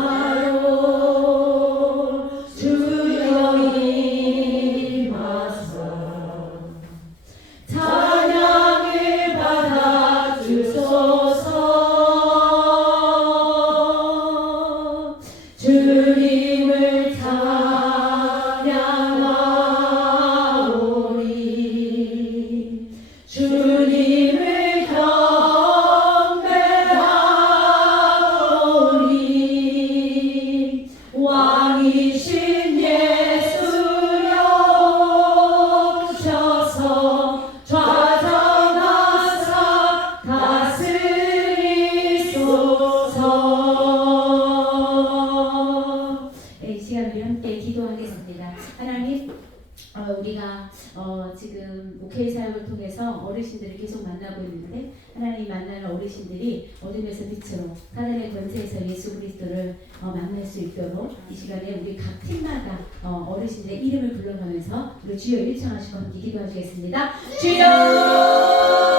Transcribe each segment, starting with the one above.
love. 하나님 어, 우리가 어, 지금 목회의 사역을 통해서 어르신들을 계속 만나고 있는데 하나님 만나는 어르신들이 어둠에서 빛으로 하늘의 권세에서 예수 그리스도를 어, 만날 수 있도록 이 시간에 우리 각 팀마다 어, 어르신들의 이름을 불러가면서 우리 주여 일청하시고 함께 기도하시겠습니다. 주여!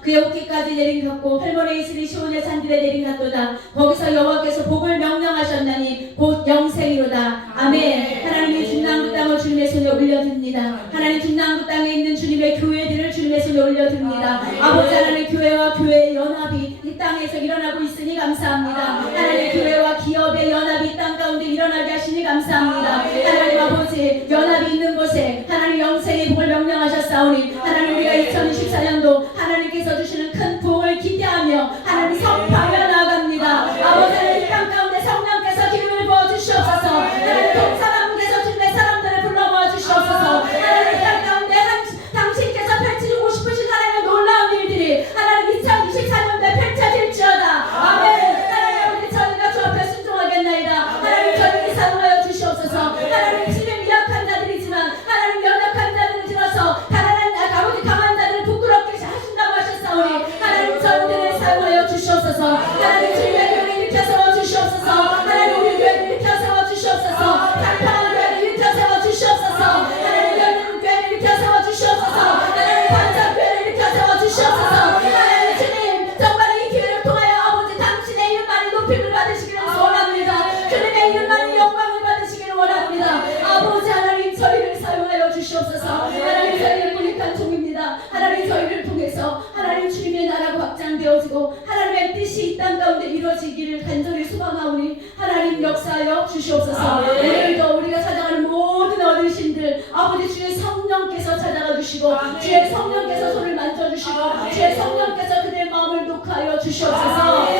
그의 옷깃까지 내린갔고 할머니의 이슬이 시온의 산들에 내린갔도다. 거기서 여호와께서 복을 명령하셨나니 곧 영생이로다. 아멘. 하나님이 중남부 땅을 주님의 손에 올려듭니다. 하나님 중남부 땅에 있는 주님의 교회들을 주님의 손에 올려듭니다. 아버지 하나님 교회와 교회의 연합이 이 땅에서 일어나고 있으니 감사합니다. 하나님 교회와 기업의 연합이 이땅 가운데 일어나게 하시니 감사합니다. 하나님 아버지 연합이 있는 곳에 하나님 영생의 복을 명령하셨사오니 하나님 우리가 2024년도 하나님께서 주시는 큰 부흥을 기대하며 하나님 선포 주시옵소서. 오늘도 우리가 찾아가는 모든 어르신들 아버지 주의 성령께서 찾아가 주시고 주의 성령께서 손을 만져주시고 주의 성령께서 그들의 마음을 녹하여 주시옵소서. 아멘